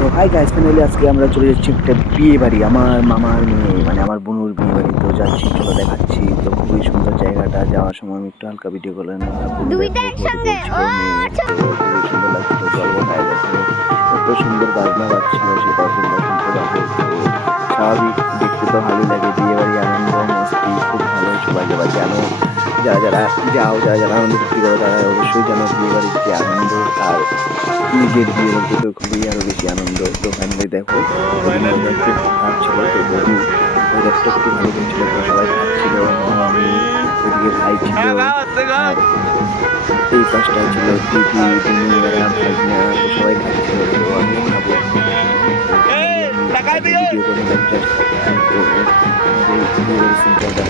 তো hi guys, finally আজকে আমরা চলে যাচ্ছি একটা বিয়ে বাড়ি, আমার মামার মেয়ে মানে আমার বোনুর বিয়ে বাড়ি। তো যাচ্ছি, চলো দেখাচ্ছি। তো খুবই সুন্দর জায়গাটা, যাওয়ার সময় আমি একটু হালকা ভিডিও করলাম। দুইটা একসঙ্গে তো খুবই সুন্দর লাগছিল, জল কোথায় দেখো এত সুন্দর বাজনা বাজছিল, সেটা তোমরা শুনতে পাবে। তো স্বাভাবিক, দেখতে তো ভালোই লাগে। বিয়ে বাড়ি আনন্দ মস্তি খুব ভালো, সবাই সবাই জানো। যারা আনন্দ ফুর্তি করো তারা অবশ্যই জানো বিয়ে বাড়ির যে আনন্দ, আর নিজের বিয়ে বলতে তো খুবই আরো বেশি আনন্দ। তো ফাইনালি দেখো, ওদিন ওয়েদার খুব খারাপ ছিল, তো তবু ওয়েদারটা একটু ভালো করছিল। তো সবাই খাচ্ছিল, আমি ওইদিকে ভাই ছিল, আর এই পাশটা ছিল দিদি, বুনু, এরা ভাইনা। তো সবাই খাচ্ছিল, তো আমিও খাবো। তো ফাইনালি আমি ভিডিও করে লাইক জাস্ট। তো আমাদের বিয়ে বাড়ির সেন্টারটা